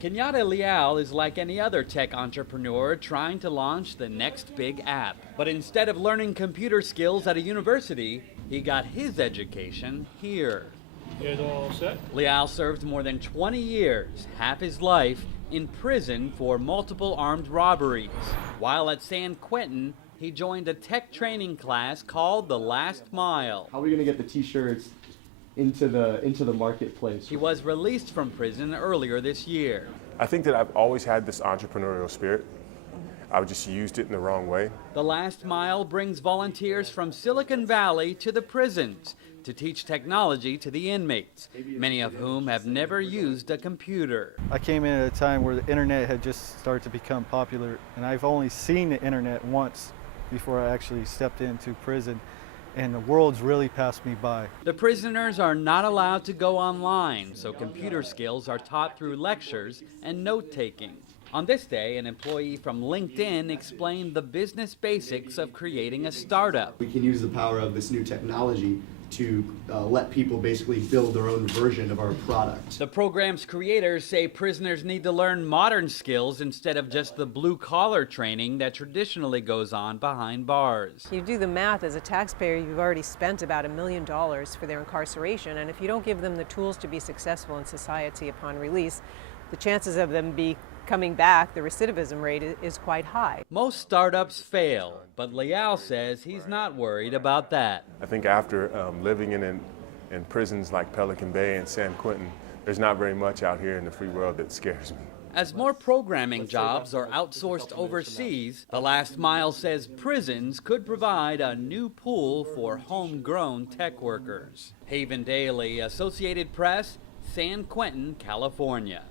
Kenyatta Leal is like any other tech entrepreneur trying to launch the next big app. But instead of learning computer skills at a university, he got his education here. Is all set? Leal served more than 20 years, half his life, in prison for multiple armed robberies. While at San Quentin, he joined a tech training class called The Last Mile. How are we going to get the t-shirts into the marketplace? He was released from prison earlier this year. I think that I've always had this entrepreneurial spirit. I've just used it in the wrong way. The Last Mile brings volunteers from Silicon Valley to the prisons to teach technology to the inmates, many of whom have never used a computer. I came in at a time where the internet had just started to become popular, and I've only seen the internet once before I actually stepped into prison, and the world's really passed me by. The prisoners are not allowed to go online, so computer skills are taught through lectures and note-taking. On this day, an employee from LinkedIn explained the business basics of creating a startup. We can use the power of this new technology to let people basically build their own version of our product. The program's creators say prisoners need to learn modern skills instead of just the blue-collar training that traditionally goes on behind bars. You do the math, as a taxpayer, you've already spent about $1 million for their incarceration, and if you don't give them the tools to be successful in society upon release, the chances of them coming back, the recidivism rate is quite high. Most startups fail, but Leal says he's not worried about that. I think after living in prisons like Pelican Bay and San Quentin, there's not very much out here in the free world that scares me. As more programming jobs are outsourced overseas, The Last Mile says prisons could provide a new pool for homegrown tech workers. Haven Daily, Associated Press, San Quentin, California.